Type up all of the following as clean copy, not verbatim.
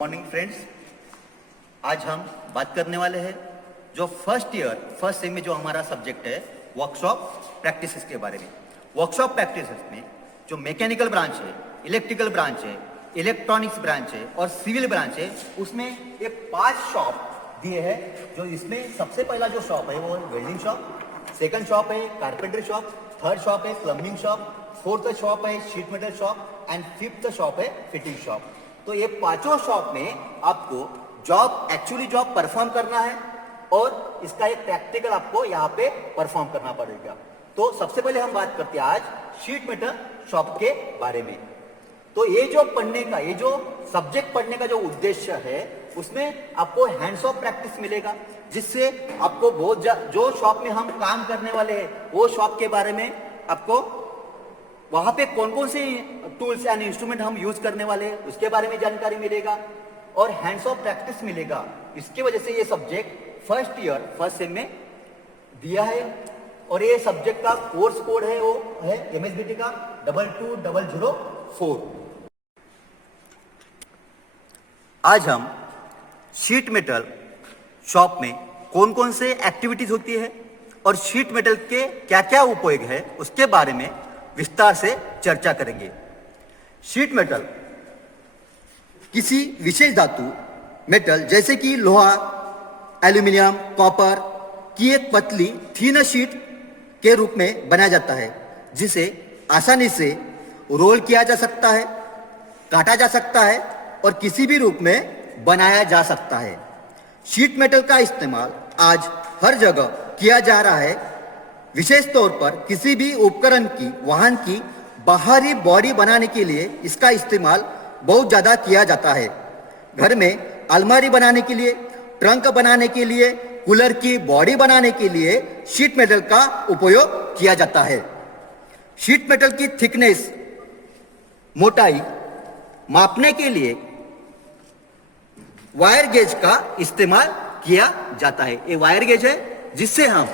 Morning friends, आज हम बात करने वाले हैं जो फर्स्ट सेम में जो हमारा सब्जेक्ट है वर्कशॉप प्रैक्टिसेस के बारे में। वर्कशॉप प्रैक्टिसेस में जो मैकेनिकल ब्रांच है, इलेक्ट्रिकल ब्रांच है, इलेक्ट्रॉनिक्स ब्रांच है और सिविल ब्रांच है, उसमें ये 5 शॉप दिए हैं। जो इसमें सबसे पहला जो शॉप है वो वेल्डिंग शॉप, सेकंड शॉप है कारपेंटरी शॉप, थर्ड शॉप है प्लम्बिंग शॉप, फोर्थ शॉप है sheet metal shop and fifth shop है फिटिंग शॉप। तो ये पांचों शॉप में आपको एक्चुअली जॉब परफॉर्म करना है और इसका एक प्रैक्टिकल आपको यहाँ पे परफॉर्म करना पड़ेगा। तो सबसे पहले हम बात करते हैं आज शीट मेटल शॉप के बारे में। तो ये जो सब्जेक्ट पढ़ने का जो उद्देश्य है उसमें आपको हैंड्स ऑफ प्रैक्टिस मिलेगा, जिससे आपको जो शॉप में हम काम करने वाले हैं वो शॉप के बारे में आपको वहां पे कौन कौन से टूल्स एंड इंस्ट्रूमेंट हम यूज करने वाले हैं उसके बारे में जानकारी मिलेगा और हैंड्स ऑफ प्रैक्टिस मिलेगा। इसकी वजह से ये सब्जेक्ट फर्स्ट सेम में दिया है और ये सब्जेक्ट का कोर्स कोड है वो है MSBT का 22004। आज हम शीट मेटल शॉप में कौन कौन से एक्टिविटीज होती है और शीट मेटल के क्या क्या उपयोग है उसके बारे में विस्तार से चर्चा करेंगे। शीट मेटल किसी विशेष धातु मेटल जैसे कि लोहा, एल्यूमिनियम, कॉपर की एक पतली थीन शीट के रूप में बनाया जाता है, जिसे आसानी से रोल किया जा सकता है, काटा जा सकता है और किसी भी रूप में बनाया जा सकता है। शीट मेटल का इस्तेमाल आज हर जगह किया जा रहा है। विशेष तौर पर किसी भी उपकरण की, वाहन की बाहरी बॉडी बनाने के लिए इसका इस्तेमाल बहुत ज़्यादा किया जाता है। घर में अलमारी बनाने के लिए, ट्रंक बनाने के लिए, कूलर की बॉडी बनाने के लिए शीट मेटल का उपयोग किया जाता है। शीट मेटल की थिकनेस, मोटाई मापने के लिए वायर गेज का इस्तेमाल किया जाता है। ये वायर गेज है जिससे हम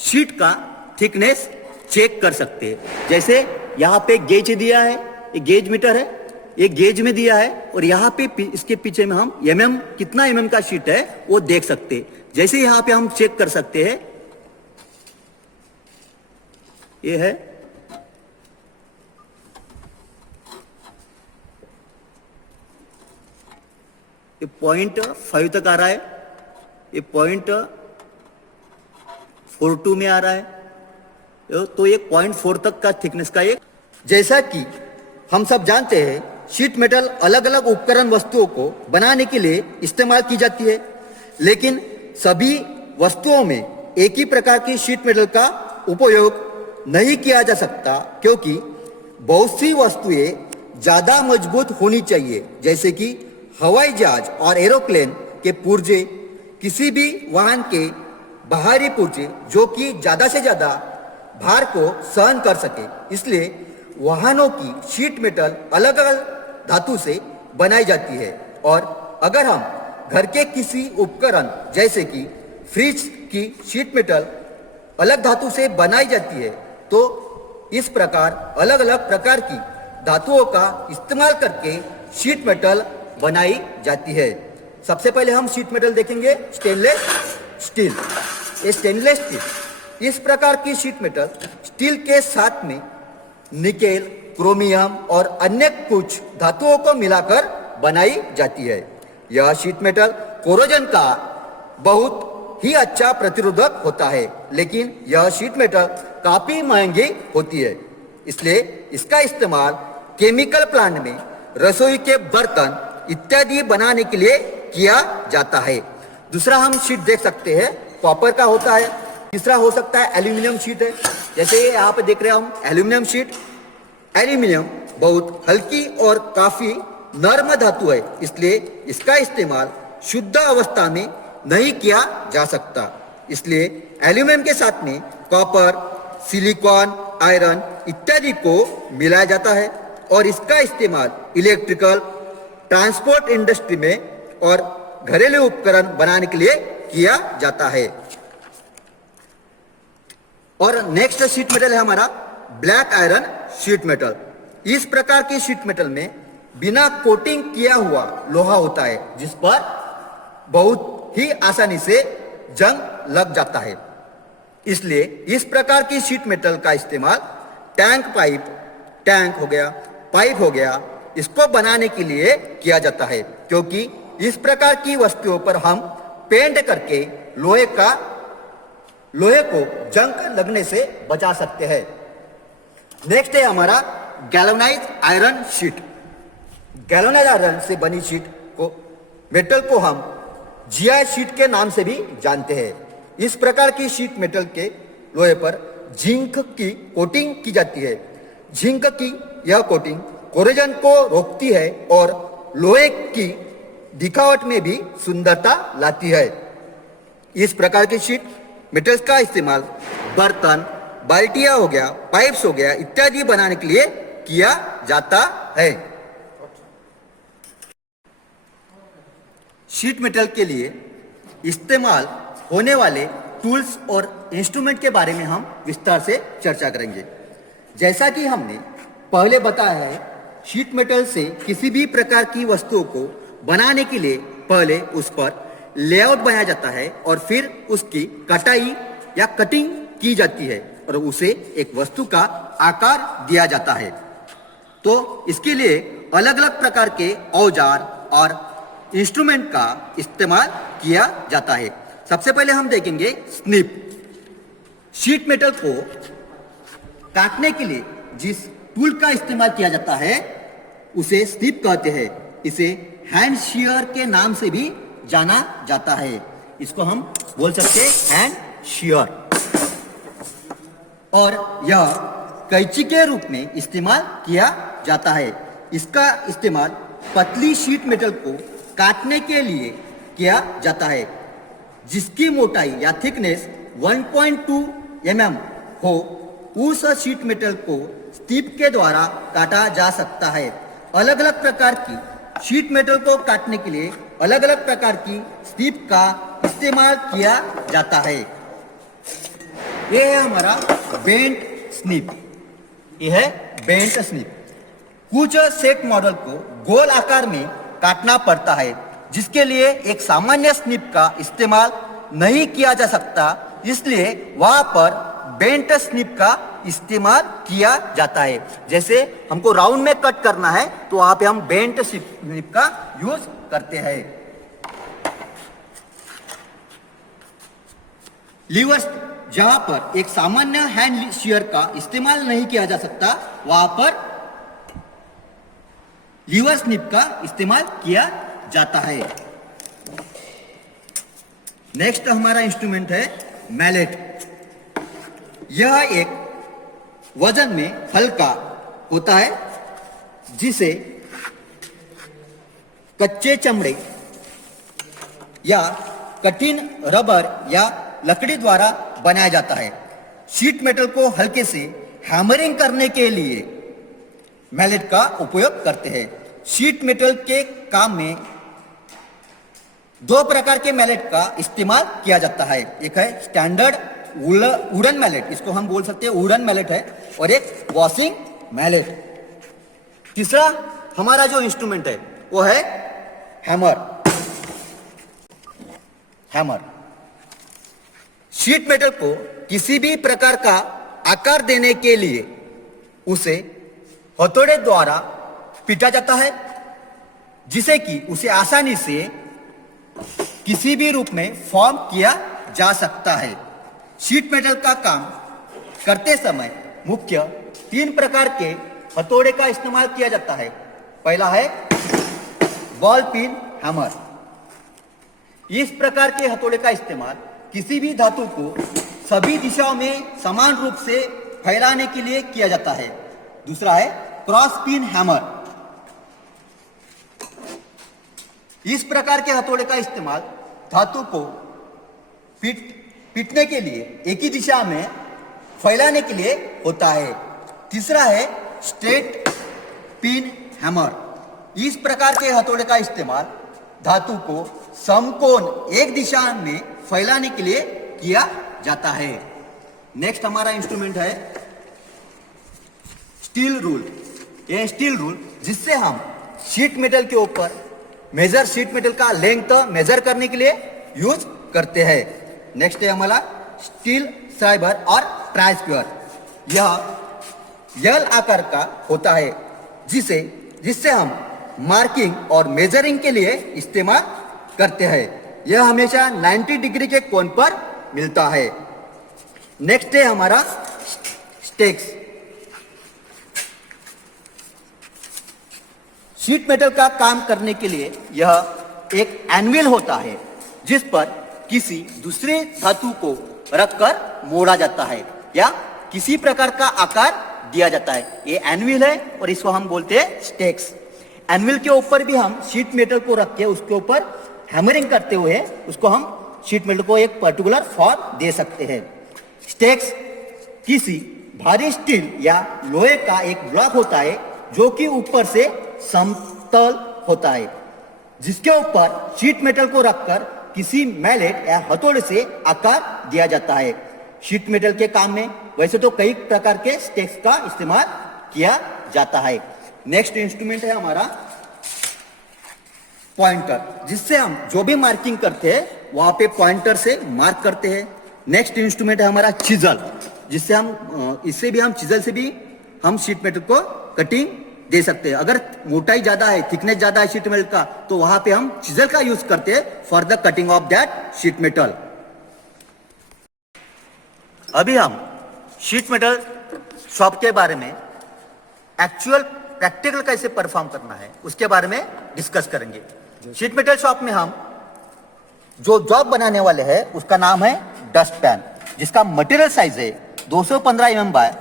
शीट का थिकनेस चेक कर सकते हैं। जैसे यहाँ पे गेज दिया है, ये गेज मीटर है, ये गेज में दिया है और यहाँ पे इसके पीछे में हम कितना का शीट है वो देख सकते हैं। जैसे यहाँ पे हम चेक कर सकते हैं, ये है ये 0.5 तक आ रहा है, ये 0.42 में आ रहा है, तो ये 0.4 तक का थिकनेस का एक। जैसा कि हम सब जानते हैं शीट मेटल अलग अलग उपकरण वस्तुओं को बनाने के लिए इस्तेमाल की जाती है, लेकिन सभी वस्तुओं में एक ही प्रकार की शीट मेटल का उपयोग नहीं किया जा सकता, क्योंकि बहुत सी वस्तुएं ज्यादा मजबूत होनी चाहिए, जैसे कि हवाई जहाज और एरोप्लेन के पुर्जे, किसी भी वाहन के बाहरी पुर्जे जो कि ज्यादा से ज्यादा भार को सहन कर सके। इसलिए वाहनों की शीट मेटल अलग अलग धातु से बनाई जाती है। और अगर हम घर के किसी उपकरण जैसे कि फ्रिज की शीट मेटल अलग धातु से बनाई जाती है, तो इस प्रकार अलग अलग प्रकार की धातुओं का इस्तेमाल करके शीट मेटल बनाई जाती है। सबसे पहले हम शीट मेटल देखेंगे स्टेनलेस स्टील। ये स्टेनलेस स्टील इस प्रकार की शीट मेटल स्टील के साथ में निकेल, क्रोमियम और अन्य कुछ धातुओं को मिलाकर बनाई जाती है। यह शीट मेटल कोरोजन का बहुत ही अच्छा प्रतिरोधक होता है, लेकिन यह शीट मेटल काफी महंगी होती है। इसलिए इसका इस्तेमाल केमिकल प्लांट में रसोई के बर्तन इत्यादि बनाने के लिए किया जाता है। दूसरा हम शीट देख सकते हैं, कॉपर का होता है। तीसरा हो सकता है एल्यूमिनियम शीट है। जैसे यहाँ पे देख रहे हैं हम एल्यूमिनियम शीट। एल्यूमिनियम बहुत हल्की और काफी नर्म धातु है, इसलिए इसका इस्तेमाल शुद्ध अवस्था में नहीं किया जा सकता। इसलिए एल्यूमिनियम के साथ में कॉपर, सिलिकॉन, आयरन इत्यादि को मिलाया जाता है और इसका इस्तेमाल इलेक्ट्रिकल, ट्रांसपोर्ट इंडस्ट्री में और घरेलू उपकरण बनाने के लिए किया जाता है। और नेक्स्ट शीट मेटल है हमारा ब्लैक आयरन शीट मेटल। इस प्रकार की शीट मेटल में बिना कोटिंग किया हुआ लोहा होता है जिस पर बहुत ही आसानी से जंग लग जाता है। इसलिए इस प्रकार की शीट मेटल का इस्तेमाल टैंक हो गया, पाइप हो गया, इसको बनाने के लिए किया जाता है, क्योंकि इस प्रकार की वस्तुओं पर हम पेंट करके लोहे को जंग लगने से बचा सकते हैं। नेक्स्ट है हमारा galvanise iron sheet. Galvanise iron से बनी शीट को मेटल को हम जीआई शीट के नाम से भी जानते हैं। इस प्रकार की शीट मेटल के लोहे पर जिंक की कोटिंग की जाती है। जिंक की यह कोटिंग कोरोजन को रोकती है और लोहे की दिखावट में भी सुंदरता लाती है। इस प्रकार की शीट मेटल्स का इस्तेमाल बर्तन, बाल्टियां हो गया, पाइप्स हो गया इत्यादि बनाने के लिए किया जाता है। शीट मेटल के लिए इस्तेमाल होने वाले टूल्स और इंस्ट्रूमेंट के बारे में हम विस्तार से चर्चा करेंगे। जैसा कि हमने पहले बताया है, शीट मेटल से किसी भी प्रकार की वस्तुओं को बनाने के लिए पहले उस पर लेआउट बनाया जाता है और फिर उसकी कटाई या कटिंग की जाती है और उसे एक वस्तु का आकार दिया जाता है। तो इसके लिए अलग अलग प्रकार के औजार और इंस्ट्रूमेंट का इस्तेमाल किया जाता है। सबसे पहले हम देखेंगे स्निप। शीट मेटल को काटने के लिए जिस टूल का इस्तेमाल किया जाता है उसे स्निप कहते हैं। इसे हैंड शीयर के नाम से भी जाना जाता है। इसको हम बोल सकते हैं हैंड शीयर। और यह कैंची के रूप में इस्तेमाल किया जाता है। इसका इस्तेमाल पतली शीट मेटल को काटने के लिए किया जाता है जिसकी मोटाई या थिकनेस 1.2 mm हो। उस शीट मेटल को स्निप के द्वारा काटा जा सकता है। अलग अलग प्रकार की शीट मेटल को काटने के लिए अलग अलग प्रकार की स्निप का इस्तेमाल किया जाता है। यह है हमारा बेंट स्निप। यह है बेंट स्निप। कुछ सेट मॉडल को गोल आकार में काटना पड़ता है जिसके लिए एक सामान्य स्निप का इस्तेमाल नहीं किया जा सकता, इसलिए वहां पर बेंट स्निप का इस्तेमाल किया जाता है। जैसे हमको राउंड में कट करना है तो वहां पे हम बेंट स्निप का यूज करते हैं। लीवर, जहां पर एक सामान्य हैंड शीयर का इस्तेमाल नहीं किया जा सकता वहां पर लीवर स्निप का इस्तेमाल किया जाता है। नेक्स्ट हमारा इंस्ट्रूमेंट है मैलेट। यह एक वजन में हल्का होता है जिसे कच्चे चमड़े या कठिन रबर या लकड़ी द्वारा बनाया जाता है। शीट मेटल को हल्के से हैमरिंग करने के लिए मैलेट का उपयोग करते हैं। शीट मेटल के काम में दो प्रकार के मैलेट का इस्तेमाल किया जाता है। एक है स्टैंडर्ड वुडन मैलेट, इसको हम बोल सकते हैं वुडन मैलेट है, और एक वॉशिंग मैलेट। तीसरा हमारा जो इंस्ट्रूमेंट है वो है हैमर। शीट मेटल को किसी भी प्रकार का आकार देने के लिए उसे हथौड़े द्वारा पीटा जाता है जिसे कि उसे आसानी से किसी भी रूप में फॉर्म किया जा सकता है। शीट मेटल का काम करते समय मुख्य 3 प्रकार के हथौड़े का इस्तेमाल किया जाता है। पहला है बॉल पिन हैमर। इस प्रकार के हथौड़े का इस्तेमाल किसी भी धातु को सभी दिशाओं में समान रूप से फैलाने के लिए किया जाता है। दूसरा है क्रॉस पिन हैमर। इस प्रकार के हथौड़े का इस्तेमाल धातु को पीटने के लिए एक ही दिशा में फैलाने के लिए होता है। तीसरा है स्ट्रेट पिन हैमर। इस प्रकार के हथौड़े का इस्तेमाल धातु को समकोण एक दिशा में फैलाने के लिए किया जाता है। नेक्स्ट हमारा इंस्ट्रूमेंट है स्टील रूल। यह स्टील रूल जिससे हम शीट मेटल के ऊपर मेजर शीट मेटल का लेंथ मेजर करने के लिए यूज करते हैं। नेक्स्ट है हमारा स्टील फाइबर और ट्रांसप्योर। यह यल आकार का होता है जिससे हम मार्किंग और मेजरिंग के लिए इस्तेमाल करते हैं। यह हमेशा 90 डिग्री के कोण पर मिलता है। नेक्स्ट है हमारा स्टेक्स। शीट मेटल का काम करने के लिए यह एक एनविल होता है जिस पर किसी दूसरे धातु को रखकर मोड़ा जाता है या किसी प्रकार का आकार दिया जाता है। ये एनविल है और इसको हम बोलते हैं स्टेक्स। एनविल के ऊपर भी हम शीट मेटल को रख के उसके ऊपर हैमरिंग करते हुए उसको हम शीट मेटल को एक पर्टिकुलर फॉर्म दे सकते हैं। स्टेक्स किसी भारी स्टील या लोहे का एक ब्लॉक होता है जो कि ऊपर से समतल होता है, जिसके ऊपर शीट मेटल को रखकर किसी मैलेट या हथौड़े से आकार दिया जाता है। शीट मेटल के काम में वैसे तो कई प्रकार के स्टेक्स का इस्तेमाल किया जाता है। नेक्स्ट इंस्ट्रूमेंट है हमारा पॉइंटर, जिससे हम जो भी मार्किंग करते हैं वहां पे पॉइंटर से मार्क करते हैं। नेक्स्ट इंस्ट्रूमेंट है हमारा चिजल, जिससे हम चिजल से भी हम शीट मेटल को कटिंग दे सकते हैं। अगर मोटाई ज्यादा है, थिकनेस ज्यादा है शीट मेटल का, तो वहां पे हम चिजल का यूज करते हैं for the cutting of that sheet metal. अभी हम शीट मेटल शॉप के बारे में एक्चुअल प्रैक्टिकल कैसे परफॉर्म करना है उसके बारे में डिस्कस करेंगे। शीट मेटल शॉप में हम जो जॉब बनाने वाले हैं उसका नाम है डस्ट पैन, जिसका मटेरियल साइज है 215 mm by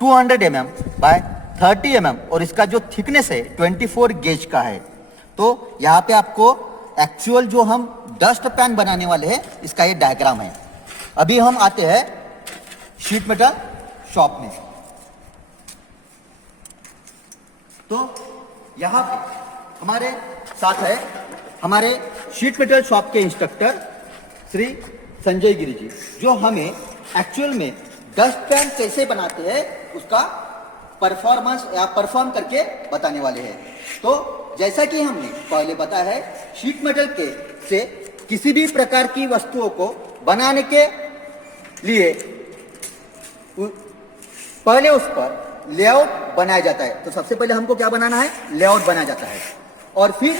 200 mm by 30 mm और इसका जो थिकनेस है 24 गेज का है। तो यहाँ पे आपको एक्चुअल जो हम डस्ट पैन बनाने वाले हैं इसका ये डायग्राम है। अभी हम आते हैं शीट मेटल शॉप में। तो यहाँ पे हमारे साथ है हमारे शीट मेटल शॉप के इंस्ट्रक्टर श्री संजय गिरी जी, जो हमें एक्चुअल में डस्ट पैन कैसे बनाते हैं उसका परफॉर्मेंस या परफॉर्म करके बताने वाले हैं। तो जैसा कि हमने पहले बताया है, शीट मेटल के से किसी भी प्रकार की वस्तुओं को बनाने के लिए पहले उस पर लेआउट बनाया जाता है। तो सबसे पहले हमको क्या बनाना है, लेआउट बनाया जाता है और फिर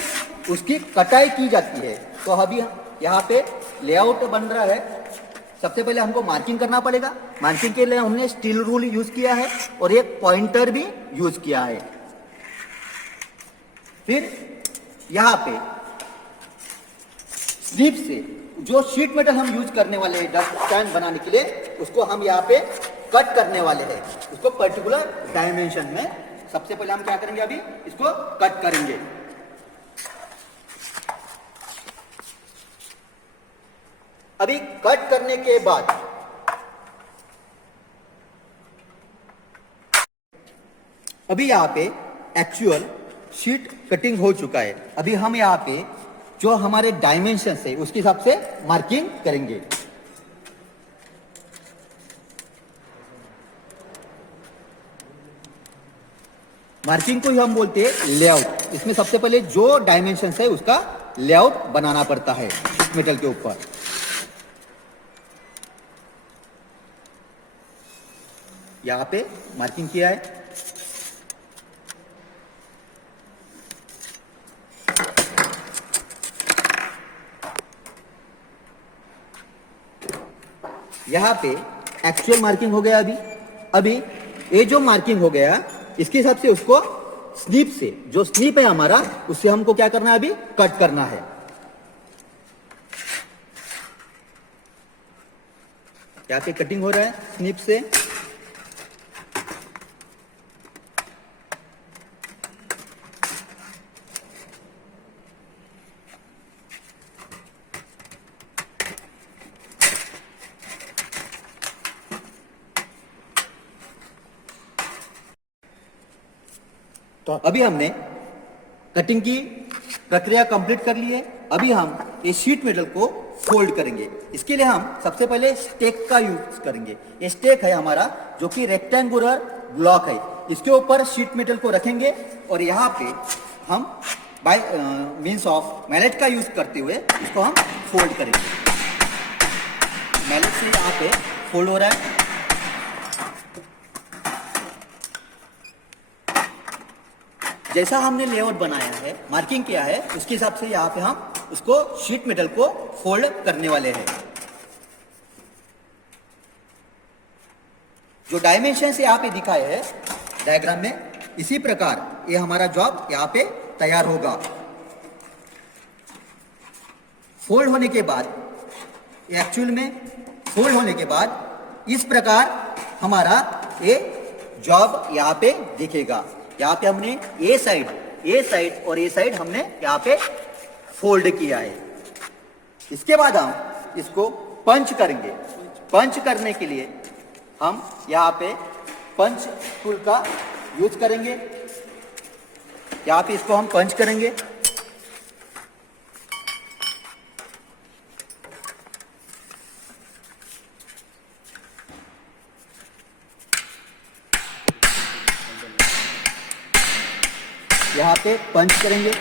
उसकी कटाई की जाती है। तो अभी यहाँ पे लेआउट बन रहा है। सबसे पहले हमको मार्किंग करना पड़ेगा। मार्किंग के लिए हमने स्टील रूल यूज किया है और एक पॉइंटर भी यूज किया है। फिर यहाँ पे स्लिप से जो शीट मेटल हम यूज करने वाले हैं डस्ट पैन बनाने के लिए, उसको हम यहाँ पे कट करने वाले हैं, उसको पर्टिकुलर डायमेंशन में। सबसे पहले हम क्या करेंगे, अभी इसको कट करेंगे। अभी कट करने के बाद अभी यहाँ पे एक्चुअल शीट कटिंग हो चुका है। अभी हम यहाँ पे जो हमारे डायमेंशन है उसके हिसाब से मार्किंग करेंगे। मार्किंग को ही हम बोलते हैं लेआउट। इसमें सबसे पहले जो डायमेंशन है उसका लेआउट बनाना पड़ता है शीट मेटल के ऊपर। यहां पे मार्किंग किया है। यहां पे एक्चुअल मार्किंग हो गया। अभी ये जो मार्किंग हो गया इसके हिसाब से उसको स्लिप से, जो स्लिप है हमारा, उससे हमको क्या करना है, अभी कट करना है। यहाँ पे कटिंग हो रहा है स्लिप से। तो अभी हमने कटिंग की प्रक्रिया कंप्लीट कर ली है। अभी हम ये शीट मेटल को फोल्ड करेंगे। इसके लिए हम सबसे पहले स्टेक का यूज करेंगे। ये स्टेक है हमारा जो कि रेक्टेंगुलर ब्लॉक है। इसके ऊपर शीट मेटल को रखेंगे और यहाँ पे हम बाय मीन्स ऑफ मैलेट का यूज करते हुए इसको हम फोल्ड करेंगे। मैलेट से यहाँ पे फोल्ड हो रहा है। जैसा हमने लेआउट बनाया है, मार्किंग किया है, उसके हिसाब से यहाँ पे हम उसको शीट मेटल को फोल्ड करने वाले हैं। जो डायमेंशन से यहाँ पे दिखाए है डायग्राम में, इसी प्रकार ये हमारा जॉब यहाँ पे तैयार होगा। फोल्ड होने के बाद, एक्चुअल में फोल्ड होने के बाद इस प्रकार हमारा ये जॉब यहाँ पे दिखेगा। यहाँ पे हमने ए साइड और ए साइड हमने यहाँ पे फोल्ड किया है। इसके बाद हम इसको पंच करेंगे। पंच करने के लिए हम यहाँ पे पंच टूल का यूज करेंगे। यहाँ पे इसको हम पंच करेंगे। यहाँ पे पंच करेंगे।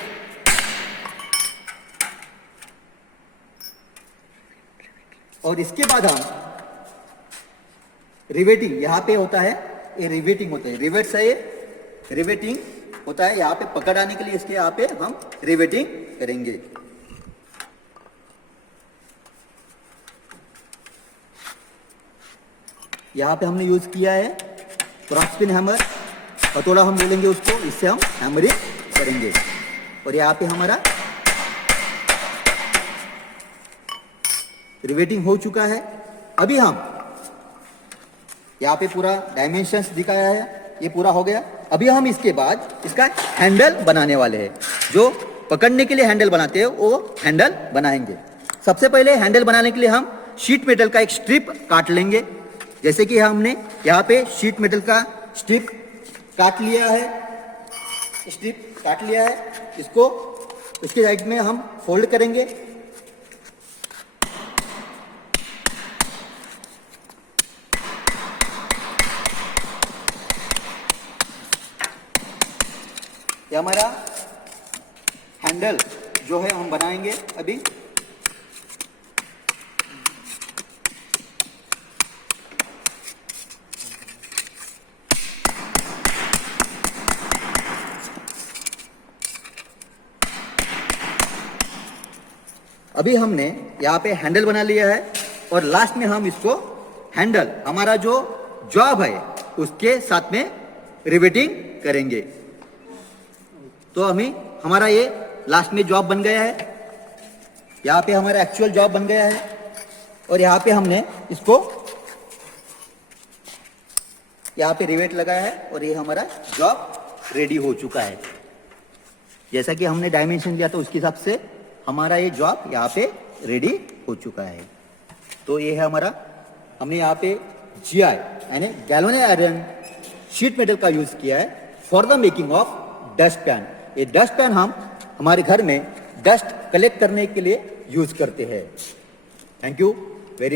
और इसके बाद हम रिवेटिंग, यहाँ पे होता है ये रिवेटिंग होता है, रिवेट से ये रिवेटिंग होता है। यहाँ पे पकड़ आने के लिए इसके यहाँ पे हम रिवेटिंग करेंगे। यहाँ पे हमने यूज किया है क्रॉस पिन हैमर, हथौड़ा हम बोलेंगे उसको, इससे हम हैमरिंग करेंगे। और यहाँ पे हमारा रिवेटिंग हो चुका है। अभी हम यहाँ पे पूरा डायमेंशंस दिखाया है, ये पूरा हो गया। अभी हम इसके बाद इसका हैंडल बनाने वाले हैं। जो पकड़ने के लिए हैंडल बनाते हैं वो हैंडल बनाएंगे। सबसे पहले हैंडल बनाने के लिए हम शीट मेटल का एक स्ट्रिप काट लेंगे। जैसे कि हमने यहाँ पे शीट मेटल का स्ट्रिप काट लिया है, इसको इसके साइड में हम फोल्ड करेंगे। ये हमारा हैंडल जो है हम बनाएंगे अभी। अभी हमने यहाँ पे हैंडल बना लिया है और लास्ट में हम इसको हैंडल हमारा जो जॉब है उसके साथ में रिवेटिंग करेंगे। तो हमारा ये लास्ट में जॉब बन गया है। यहाँ पे हमारा एक्चुअल जॉब बन गया है और यहाँ पे हमने इसको यहाँ पे रिवेट लगाया है और ये हमारा जॉब रेडी हो चुका है। जैसा कि हमने डायमेंशन दिया था उसके हिसाब से हमारा ये जॉब यहाँ पे रेडी हो चुका है। तो ये है हमारा, हमने यहाँ पे GI यानी गैल्वेनाइज्ड आयरन शीट मेटल का यूज किया है for the making of dust pan. ये डस्ट पैन हम हमारे घर में डस्ट कलेक्ट करने के लिए यूज करते हैं। Thank you very much.